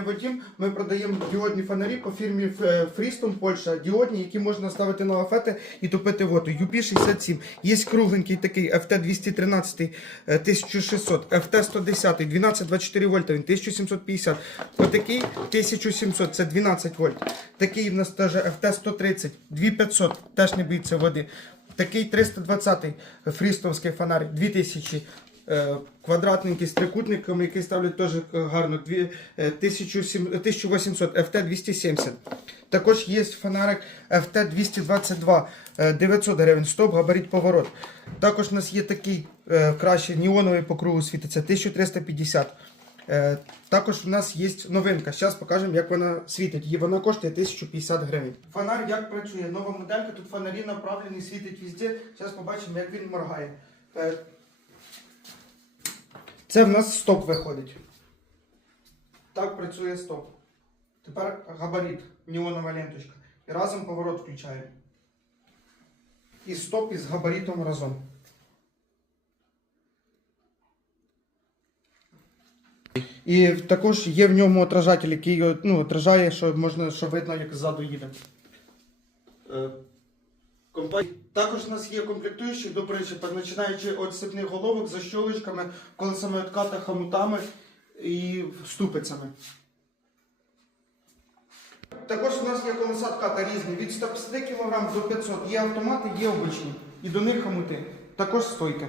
Вадим, ми продаємо діодні фонарі по фірмі е, Фрістон, Польща. Діодні, які можна ставити на лафети і топити воду. UP67. Є кругленький такий FT213 е, 1600, FT110 1224 вольта, він 1750. Отакий 1700, це 12 вольт. Такий в нас теж FT130 2500, теж не боїться води. Такий 320 фрістонський фонарик 2000. Е, Квадратненький з трикутником, який ставлять теж е, гарно. Дві- е, 1700 1800 FT270. Також є фонарик FT222 е, 900 гривень. Стоп, габарит поворот. Також у нас є такий е, краще неоновий по кругу світиться 1350. Е, Також у нас є новинка. Зараз покажемо, як вона світить. Її вона коштує 1050 гривень. Фонарь як працює? Нова моделька. Тут фонарі направлені, світить везде. Зараз побачимо, як він моргає. Е, Це в нас стоп виходить. Так працює стоп. Тепер габарит, неонова ленточка. І разом поворот включаємо. І стоп із габаритом разом. І також є в ньому отражатель, який ну, отражає, що можна, що видно, як ззаду їде. Е, компа- Також у нас є комплектуючі до причепа, починаючи від степних головок, защолочками, колесами отката, хамутами і ступицями. Також у нас є колеса отката різні, від 150 кг до 500. Є автомати, є обичні. І до них хамути. Також стойки.